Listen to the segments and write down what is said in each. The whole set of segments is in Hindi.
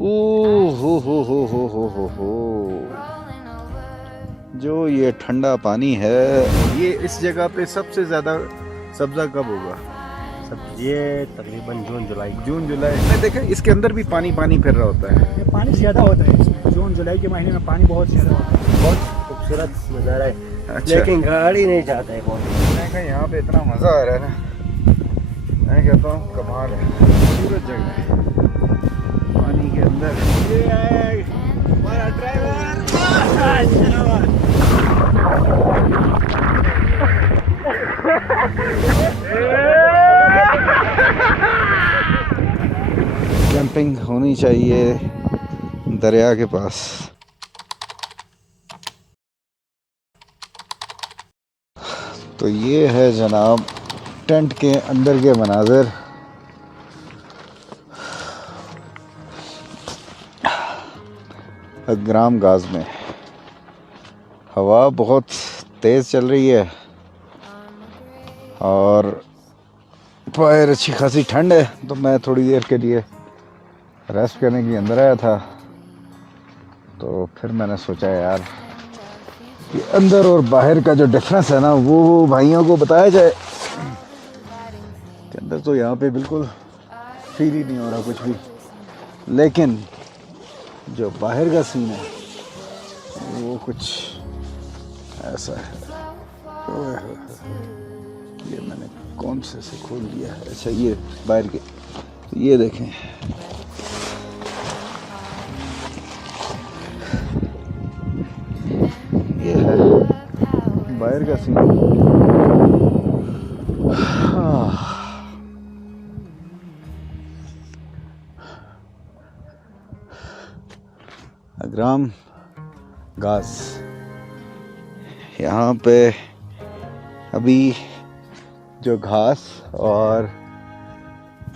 हो। जो ये ठंडा पानी है, ये इस जगह पे सबसे ज्यादा सब्जा कब होगा? सब ये तकरीबन जून जुलाई में। देखें इसके अंदर भी पानी पानी फिर रहा होता है। ये पानी ज़्यादा होता है इसमें, जून जुलाई के महीने में पानी बहुत ज़्यादा होता है। बहुत खूबसूरत नज़ारा है। अच्छा। लेकिन गाड़ी नहीं जाता है बहुत। मैं कहा यहाँ पे इतना मज़ा आ रहा है ना, मैं कहता हूँ कमाल है, खूबसूरत जगह है पानी के अंदर। ये है हमारा ड्राइवर। कैंपिंग होनी चाहिए दरिया के पास। तो ये है जनाब टेंट के अंदर के मनाज़र। अग्राम गाज में हवा बहुत तेज़ चल रही है और बाहर अच्छी खासी ठंड है। तो मैं थोड़ी देर के लिए रेस्ट करने के लिए अंदर आया था। तो फिर मैंने सोचा यार कि अंदर और बाहर का जो डिफरेंस है ना, वो भाइयों को बताया जाए कि अंदर तो यहाँ पे बिल्कुल फील ही नहीं हो रहा कुछ भी, लेकिन जो बाहर का सीन है वो कुछ ऐसा है। ये मैंने कौन से खोल दिया है? अच्छा, ये बाहर के, ये देखें, ये है बाहर का सीन। अग्राम गाज, यहाँ पे अभी जो घास और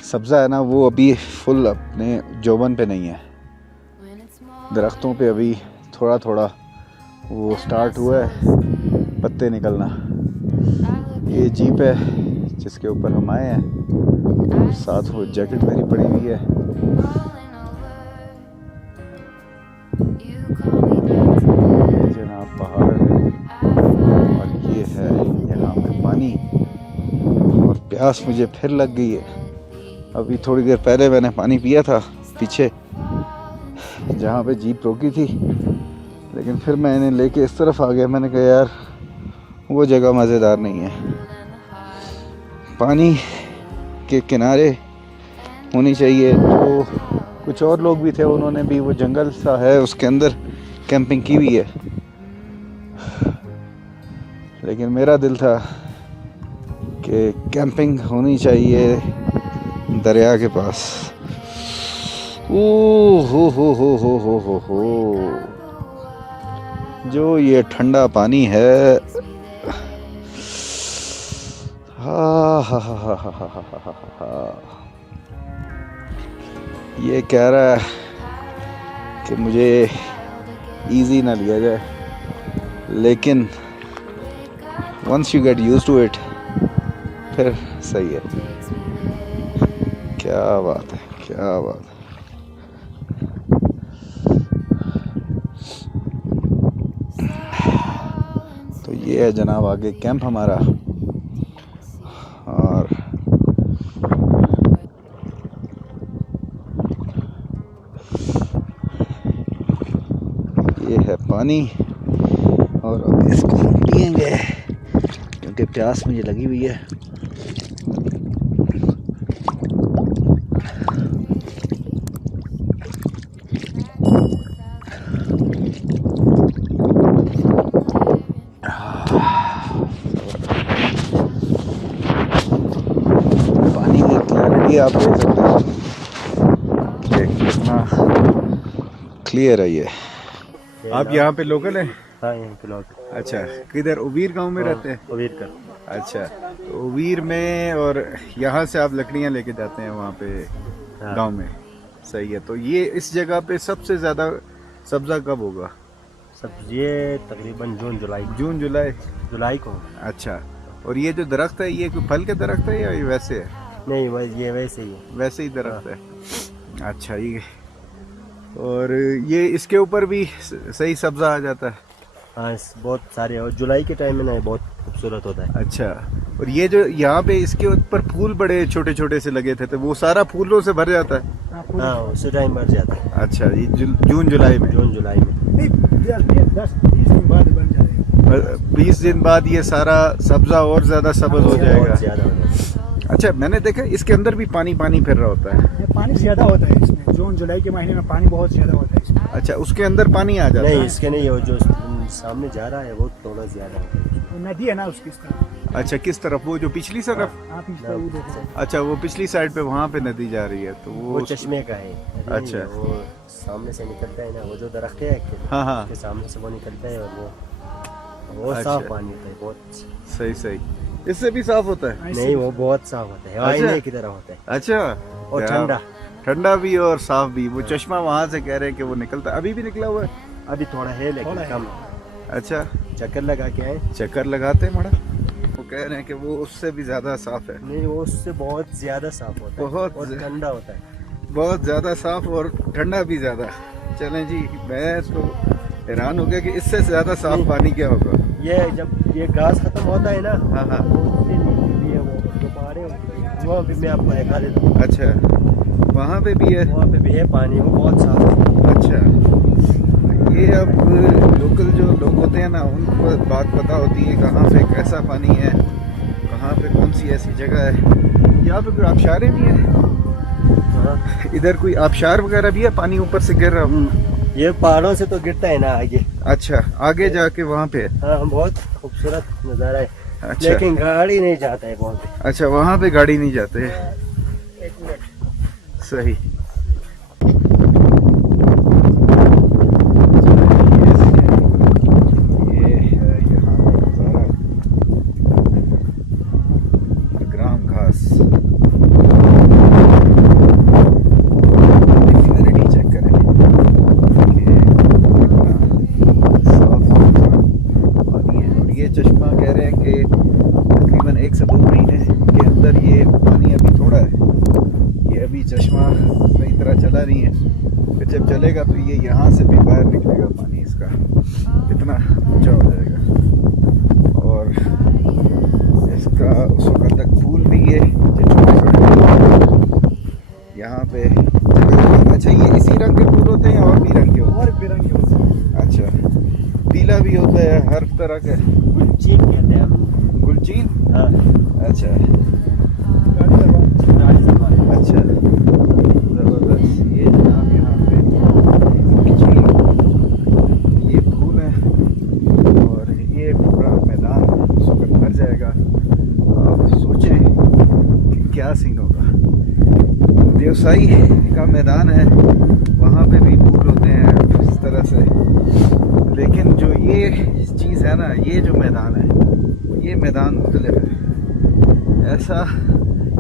सब्ज़ा है ना, वो अभी फुल अपने जोबन पे नहीं है। दरख्तों पे अभी थोड़ा थोड़ा वो स्टार्ट हुआ है पत्ते निकलना। ये जीप है जिसके ऊपर हम आए हैं, साथ वो जैकेट मेरी पड़ी हुई है। ये जनाब पहाड़ है और ये है यहाँ पे पानी, और प्यास मुझे फिर लग गई है। अभी थोड़ी देर पहले मैंने पानी पिया था पीछे जहाँ पे जीप रोकी थी, लेकिन फिर मैंने लेके इस तरफ आ गया। मैंने कहा यार वो जगह मज़ेदार नहीं है। पानी के किनारे होनी चाहिए। तो कुछ और लोग भी थे, उन्होंने भी, वो जंगल सा है उसके अंदर कैंपिंग की हुई है, लेकिन मेरा दिल था कि कैंपिंग होनी चाहिए दरिया के पास। हो। जो ये ठंडा पानी है, ये कह रहा है कि मुझे इजी ना लिया जाए, लेकिन once you get used to it फिर सही है। क्या बात है, क्या बात है। तो ये है जनाब आगे कैंप हमारा, और ये है पानी, और अब इसको हम पिएंगे क्योंकि प्यास मुझे लगी हुई है। पानी की क्लैरिटी आप देख सकते हो कि कितना क्लियर है ये। आप यहाँ पे लोकल हैं? हाँ, यहाँ पे लोग। अच्छा, किधर? उबीर गांव में रहते हैं? उबीर का। अच्छा, तो उबीर में, और यहाँ से आप लकड़ियाँ लेके जाते हैं वहाँ पे गांव में? सही है। तो ये इस जगह पे सबसे ज़्यादा सब्जा कब होगा? सब ये तकरीबन जून जुलाई को। अच्छा, और ये जो दरख्त है ये कोई फल के दरख्त है या ये वैसे है? नहीं, ये वैसे ही है। वैसे ही दरख्त है। अच्छा, और ये इसके ऊपर भी सही सब्जा आ जाता है। हाँ बहुत सारे, और जुलाई के टाइम में ना बहुत खूबसूरत होता है। अच्छा, और ये जो यहाँ पे इसके ऊपर फूल बड़े छोटे छोटे से लगे थे तो वो सारा फूलों से भर जाता है। हाँ उसी टाइम भर जाता है। अच्छा, ये जून जुलाई में। जून जुलाई में नहीं, 10-20 दिन बाद बन जाएगा। 20 दिन बाद ये सारा सब्जा और ज्यादा सब्ज हो जाएगा। बहुत ज्यादा हो जाता है। अच्छा, मैंने देखा इसके अंदर भी पानी पानी फिर रहा होता है। ये पानी ज्यादा होता है इसमें, जून जुलाई के महीने में पानी बहुत ज्यादा होता है इसमें। अच्छा, उसके अंदर पानी आ जाता नहीं है। इसके नहीं, वो जो सामने जा रहा है वो थोड़ा ज्यादा होता है। वो नदी है ना उसकी तरफ। अच्छा, किस तरफ? वो जो पिछली तरफ? आप इस तरफ वो देखो। अच्छा, वो पिछली साइड पे वहाँ पे नदी जा रही है तो वो चश्मे का है। अच्छा। वो सामने से निकलता है ना, वो जो दरख्त है हाँ हाँ, उसके सामने से वो निकलता है, और वो अच्छा। साफ पानी होता है बहुत। सही सही। इससे भी साफ होता है? नहीं वो बहुत साफ होता है, अच्छा। आईने की तरह होता है। अच्छा, और क्या- ठंडा ठंडा भी और साफ भी। वो चश्मा वहाँ से कह रहे हैं कि वो निकलता है, अभी भी निकला हुआ है। अभी थोड़ा है लेकिन थोड़ा है। कम। अच्छा, चक्कर लगा के आए। चक्कर लगाते हैं मड़ा। वो कह रहे हैं कि वो उससे भी ज्यादा साफ है। नहीं वो उससे बहुत ज्यादा साफ होता है, बहुत और ठंडा होता है। बहुत ज्यादा साफ और ठंडा भी ज्यादा। चलें जी, मैं तो हैरान हो गया कि इससे ज्यादा साफ नहीं। पानी क्या होगा। ये जब ये घास खत्म होता है ना, हाँ हाँ, वो उसके नीचे भी है, वो जो पहाड़े होते हैं, वहाँ पे मैं आपको दिखा देता हूँ। अच्छा, वहाँ पे भी है। वहाँ पे भी है पानी, वो बहुत साफ है। अच्छा, ये अब लोकल जो लोग होते हैं ना, उनको बात पता होती है कहाँ पे कैसा पानी है, कहाँ पे कौन सी ऐसी जगह है। यहाँ पे कोई आबशारें भी है? हाँ। इधर कोई आबशार वगैरह भी है? पानी ऊपर से गिर रहा हो? ये पहाड़ों से तो गिरता है ना आगे। अच्छा, आगे जाके वहाँ पे? हाँ बहुत खूबसूरत नज़ारा है। अच्छा। लेकिन गाड़ी नहीं जाता है वहाँ पे। अच्छा, वहाँ पे गाड़ी नहीं जाते। एक मिनट। सही। ये है यहाँ का नज़ारा, ग्राम घास। क्लैरिटी चेक करें, ये कितना साफ सुथरा पानी है। और ये चश्मा कह रहे हैं कि तकरीबन 1 से 2 महीने के अंदर ये पानी अभी थोड़ा है। ये अभी चश्मा सही तरह चला नहीं है, फिर जब चलेगा तो ये यहाँ से भी बाहर निकलेगा पानी इसका, इतना ऊंचा हो जाएगा। और इसका उस वक्त तक फूल भी है जो छोटे-छोटे यहाँ पे। अच्छा, ये इसी रंग के फूल होते हैं या और भी रंग के होते और बिरंगे होते हैं। हैं? अच्छा, पीला भी होता है, हर तरह के। गुलचीन कहते हैं हम। गुलचीन? हाँ अच्छा राजस्थान। अच्छा, ज़बरदस्त। ये जनाब यहाँ पे झील, ये फूल है और ये पूरा मैदान उस वक्त भर जाएगा। आप सोचें कि क्या सीन होगा। देवसाई का मैदान है, वहाँ पे भी फूल होते हैं इस तरह से, लेकिन जो ये चीज़ है ना, ये जो मैदान है, ये मैदान मुख्तलिफ है। ऐसा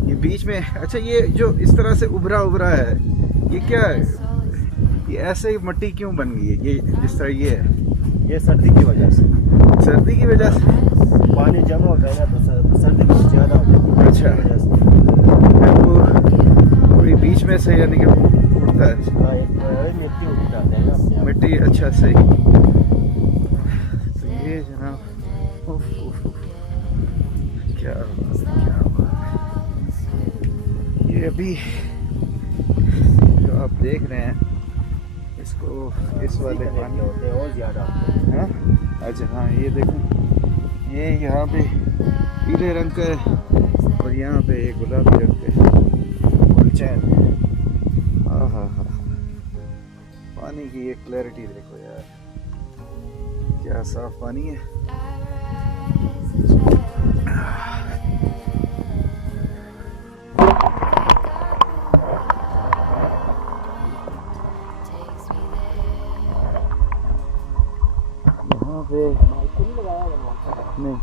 ये बीच में, अच्छा ये जो इस तरह से उभरा उभरा है, ये क्या है? ये ऐसे ही मट्टी क्यों बन गई है? ये जिस तरह ये है, ये सर्दी की वजह से, सर्दी की वजह से? पानी जमा होता है ना तो सर्दी बहुत ज़्यादा होती है। अच्छा। इस वजह से। वो कोई बीच में से यानी कि उठता है हाँ एक मिट्टी उठ जाता है ना अपने आप। मिट्टी। अच्छा, सही। तो ये जनाब, उफ, उफ, उफ, क्या बात है, क्या बात है। ये अभी जो आप देख रहे हैं इसको, इस वाले पानी होते हैं और ज़्यादा होते हैं। हाँ? अच्छा हाँ, ये देखो, ये यहाँ पे पीले रंग का है और यहाँ पे ये गुलाबी रंग का है, गुलचैन। हाँ हाँ हाँ, पानी की ये क्लैरिटी देखो यार, क्या साफ पानी है। यहाँ पे नहीं,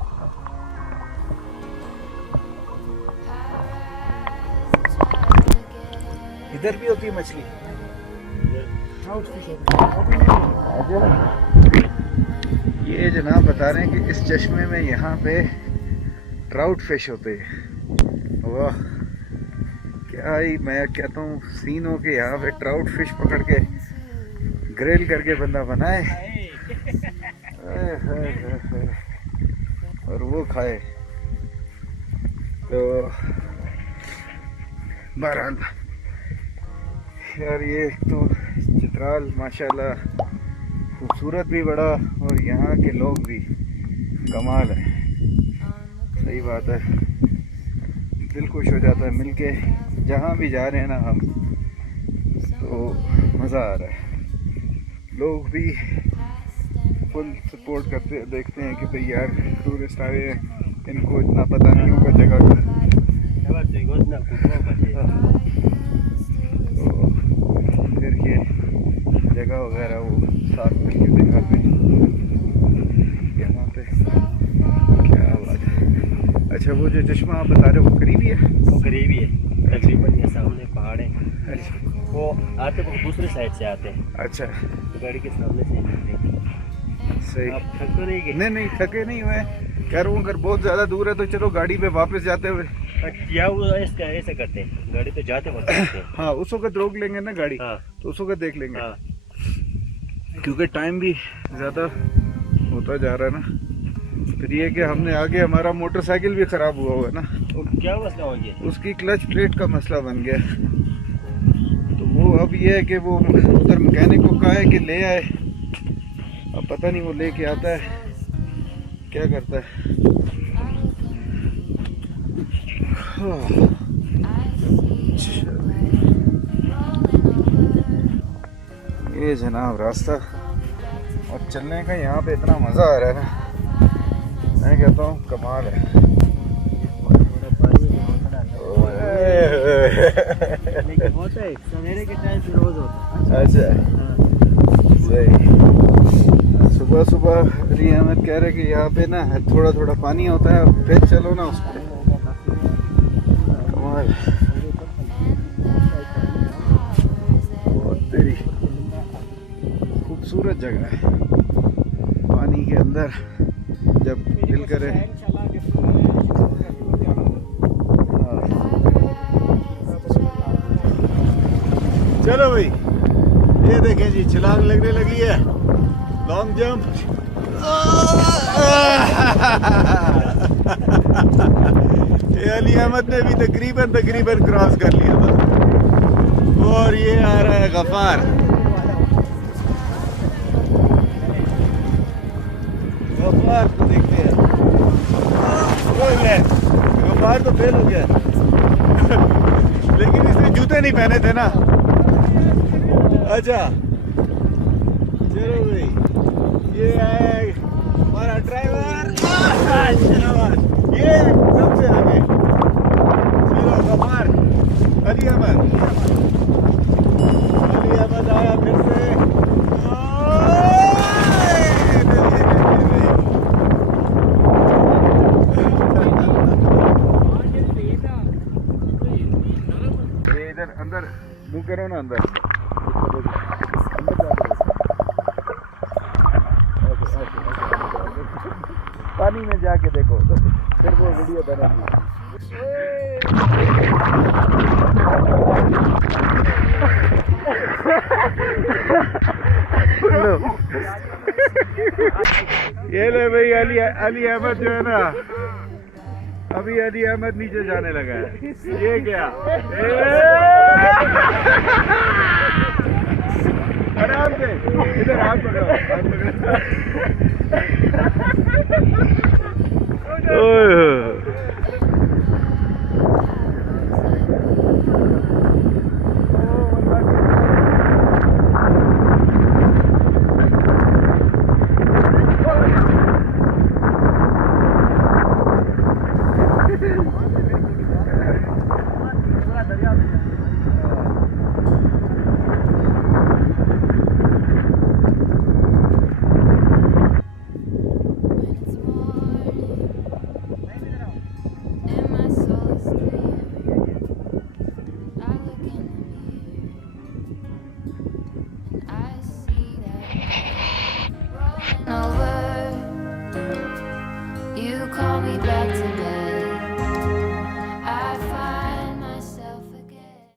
इधर भी होती है मछली। ट्राउट फिश होती है। ये जनाब बता रहे हैं कि इस चश्मे में यहाँ पे ट्राउट फिश होते हैं। वाह, क्या ही मैं कहता हूँ सीन हो के यहाँ पे ट्राउट फिश पकड़ के ग्रिल करके बंदा बनाए हाय, हाय, हाय, हाय। और वो खाए तो बहरहाल यार ये तो चित्राल माशाल्लाह खूबसूरत भी बड़ा और यहाँ के लोग भी कमाल है। सही बात है, दिल खुश हो जाता है मिलके। जहाँ भी जा रहे हैं ना हम तो मज़ा आ रहा है। लोग भी फुल सपोर्ट करते देखते हैं कि भाई यार टूरिस्ट आए हैं, इनको इतना पता नहीं होगा जगह का। तो फिर ये जगह वगैरह वो साथ मिलके दिखाते हैं यहाँ पे। क्या बात है। अच्छा वो जो चश्मा आप बता रहे हो वो करीबी है? वो करीबी है तकरीबन, ये सामने पहाड़ है। वो आते वो दूसरे साइड से आते हैं। अच्छा तो गाड़ी के सामने से निकलते हैं। सही। आप थक तो नहीं गए? नहीं थके नहीं हुए। कह रहा हूँ अगर बहुत ज़्यादा दूर है तो चलो गाड़ी पे वापस जाते हुए। या वो ऐसे करते हैं, गाड़ी पे जाते वक्त करते हैं। हाँ उस वक्त रोक लेंगे ना गाड़ी। हाँ तो उस वक्त देख लेंगे। हाँ क्योंकि टाइम भी ज़्यादा होता जा रहा है ना। फिर ये कि हमने आगे हमारा मोटरसाइकिल भी ख़राब हुआ हुआ है ना। तो क्या मसला हो गया? उसकी क्लच प्लेट का मसला बन गया। तो वो अब ये है कि वो उधर मैकेनिक को कहा है कि ले आए। अब पता नहीं वो लेके आता है क्या करता है। ये जनाब रास्ता और चलने का यहाँ पे इतना मज़ा आ रहा है ना, मैं कहता हूँ कमाल है। लेकिन होता है सवेरे के टाइम से रोज होता है। अच्छा सही। सुबह सुबह अली अहमद कह रहे कि यहाँ पे ना थोड़ा थोड़ा पानी होता है, फिर चलो ना उस पर। कमाल बहुत तेरी खूबसूरत जगह है। पानी के अंदर जब दिल करे। चलो भाई ये देखें जी छलांग लगने लगी है, लॉन्ग जंप। ये अली अहमद ने भी तकरीबन क्रॉस कर लिया था। और ये आ रहा है गफार। गफार को देखते हैं। गफार तो फेल हो गया लेकिन इसने जूते नहीं पहने थे ना। अच्छा चलो भाई ये है हमारा ड्राइवर। ये सबसे आगे। चलो गफार अली अहमद आया फिर से। ये इधर अंदर मुँह करो ना अंदर। पानी में जाके देखो तो फिर वो वीडियो बनेगी। ये ले भाई अली अहमद जो है ना, अभी अली अहमद नीचे जाने लगा है। ये क्या आराम से इधर हाथ पकड़ो, हाथ पकड़ो।